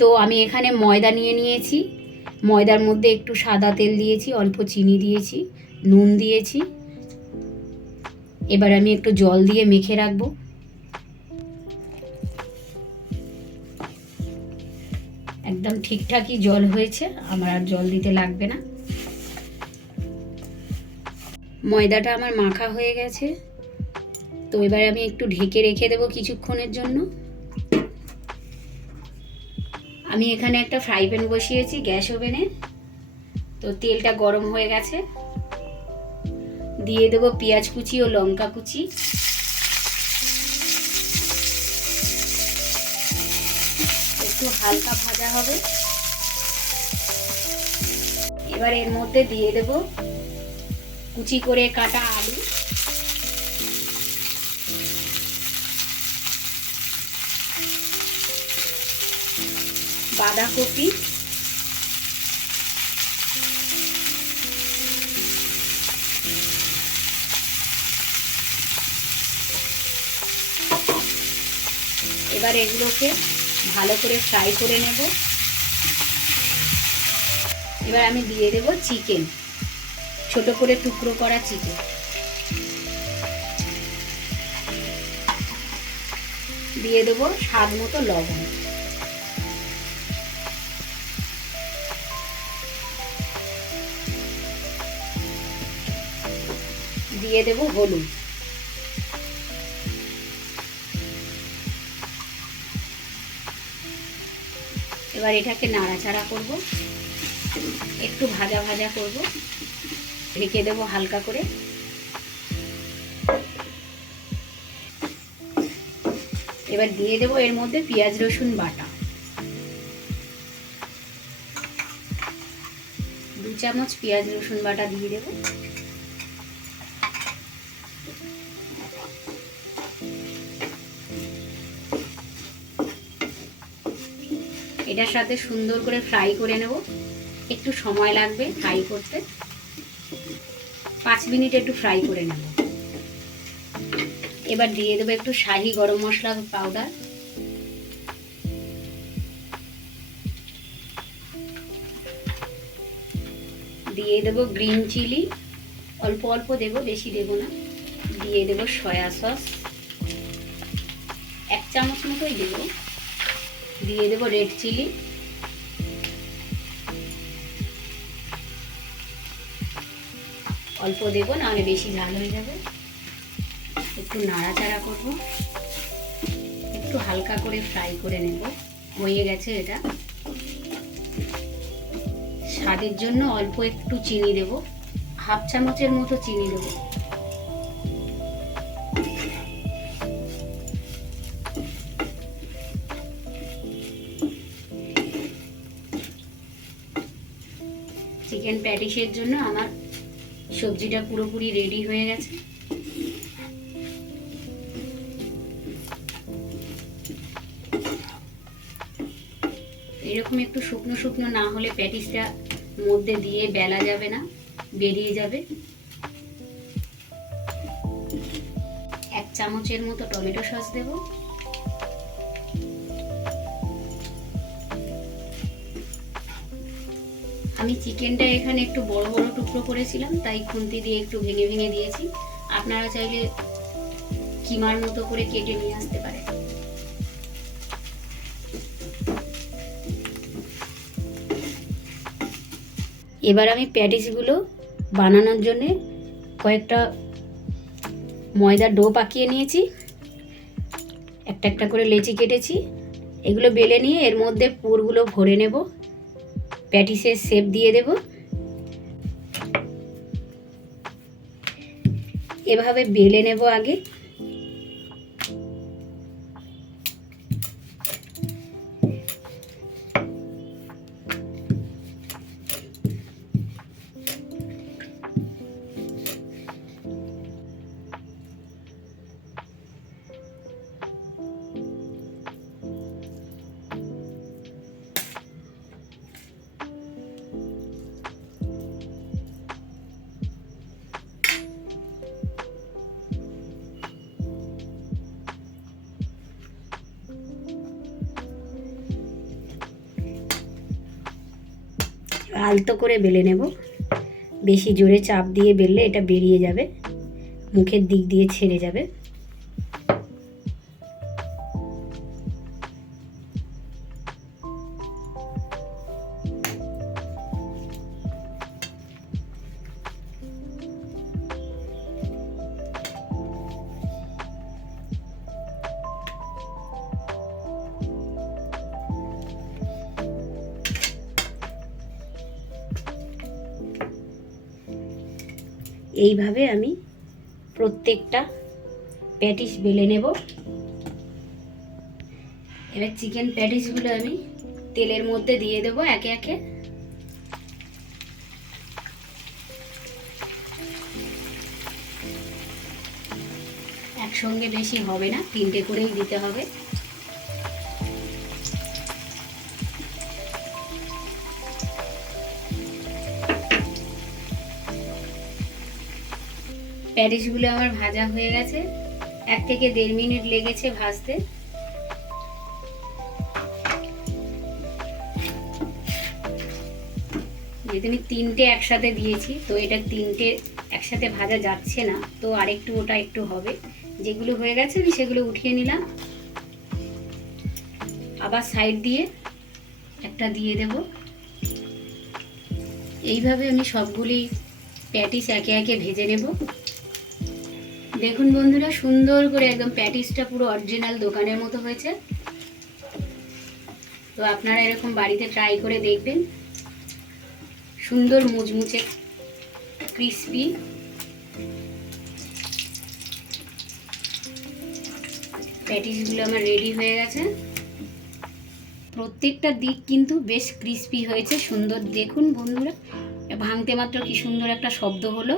তো আমি এখানে ময়দা নিয়ে নিয়েছি। ময়দার মধ্যে একটু সাদা তেল দিয়েছি, অল্প চিনি দিয়েছি, নুন দিয়েছি। এবার আমি একটু জল দিয়ে মেখে রাখব। একদম ঠিকঠাকই জল হয়েছে, আমার আর জল দিতে লাগবে না। ময়দাটা আমার মাখা হয়ে গেছে। তো এবার আমি একটু ঢেকে রেখে দেবো কিছুক্ষণের জন্য। আমি এখানে একটা ফ্রাই প্যান বসিয়েছি, গ্যাস ওভেনে। তো তেলটা গরম হয়ে গেছে। দিয়ে দেবো পেঁয়াজ কুচি ও লঙ্কা কুচি। একটু হালকা ভাজা হবে। এবার এর মধ্যে দিয়ে দেব কুচি করে কাটা আলু। বাঁধাকপি। এবার এগুলোকে ভালো করে ফ্রাই করে নেব। এবার আমি দিয়ে দেব চিকেন, ছোট করে টুকরো করা চিকেন। দিয়ে দেবো স্বাদ মতো লবণ। দিয়ে দেব হলুদ। এবার এটাকে নাড়াচাড়া করব। একটু ভাজা ভাজা করব। ঢেকে দেবো হালকা করে। এবার দিয়ে দেবো এর মধ্যে পেঁয়াজ রসুন বাটা। দু চামচ পেঁয়াজ রসুন বাটা দিয়ে দেবো। এটার সাথে সুন্দর করে ফ্রাই করে নেব। একটু সময় লাগবে ফ্রাই করতে। পাঁচ মিনিট একটু ফ্রাই করে নেব। এবার দিয়ে দেবো একটু শাহি গরম মশলা পাউডার। দিয়ে দেবো গ্রিন চিলি। অল্প অল্প দেবো, বেশি দেবো না। দিয়ে দেবো সয়া সস। এক চামচ মতোই দেবো। দিয়ে দেবো রেড চিলি অল্প দেবো, নাহলে বেশি ঝাল হয়ে যাবে। একটু নাড়াচাড়া করব। একটু হালকা করে ফ্রাই করে নেব। হয়ে গেছে এটা। স্বাদের জন্য অল্প একটু চিনি দেব। হাফ চামচের মতো চিনি দেবো। চিকেন প্যাটিসের জন্য আমার সবজিটা পুরোপুরি রেডি হয়ে গেছে। এরকম একটু শুকনো শুকনো না হলে প্যাটিসটা মধ্যে দিয়ে বেলা যাবে না, বেরিয়ে যাবে। এক চামচের মতো টমেটো সস দেবো। আমি চিকেনটা এখানে একটু বড় বড় টুকরো করেছিলাম, তাই খুন্তি দিয়ে একটু ভেঙে ভেঙে দিয়েছি। আপনারা চাইলে কিমার মতো করে কেটে নিয়ে আসতে পারেন। এবার আমি প্যাটিসগুলো বানানোর জন্যে কয়েকটা ময়দার ডো পাকিয়ে নিয়েছি। একটা একটা করে লেচি কেটেছি। এগুলো বেলে নিয়ে এর মধ্যে পুরগুলো ভরে নেব। প্যাটিসের শেপ দিয়ে দেব। এভাবে বেলে নেব আগে। আলতো করে বেলে নেব। বেশি জোরে চাপ দিয়ে বেললে এটা বেরিয়ে যাবে। মুখের দিক দিয়ে ছেড়ে যাবে। এইভাবে আমি প্রত্যেকটা প্যাটিস বেলে নেব। এবার চিকেন প্যাটিসগুলো আমি তেলের মধ্যে দিয়ে দেবো একে একে। একসঙ্গে বেশি হবে না, তিনটে করেই দিতে হবে। প্যাটিসগুলো আমার ভাজা হয়ে গেছে। এক থেকে দেড় মিনিট লেগেছে ভাজতে। যেহেতু আমি তিনটে একসাথে দিয়েছি, তো এটা তিনটে একসাথে ভাজা যাচ্ছে না, তো আরেকটু ওটা একটু হবে। যেগুলো হয়ে গেছে আমি সেগুলো উঠিয়ে নিলাম। আবার সাইড দিয়ে একটা দিয়ে দেব। এইভাবে আমি সবগুলি প্যাটিস একে একে ভেজে নেব। দেখুন বন্ধুরা, সুন্দর করে একদম প্যাটিসটা পুরো অরিজিনাল দোকানের মতো হয়েছে। তো আপনারা এরকম বাড়িতে ট্রাই করে দেখবেন। সুন্দর মুচমুচে ক্রিসপি প্যাটিসগুলো আমার রেডি হয়ে গেছে। প্রত্যেকটা দিক কিন্তু বেশ ক্রিসপি হয়েছে, সুন্দর। দেখুন বন্ধুরা, ভাঙতে মাত্র কি সুন্দর একটা শব্দ হলো।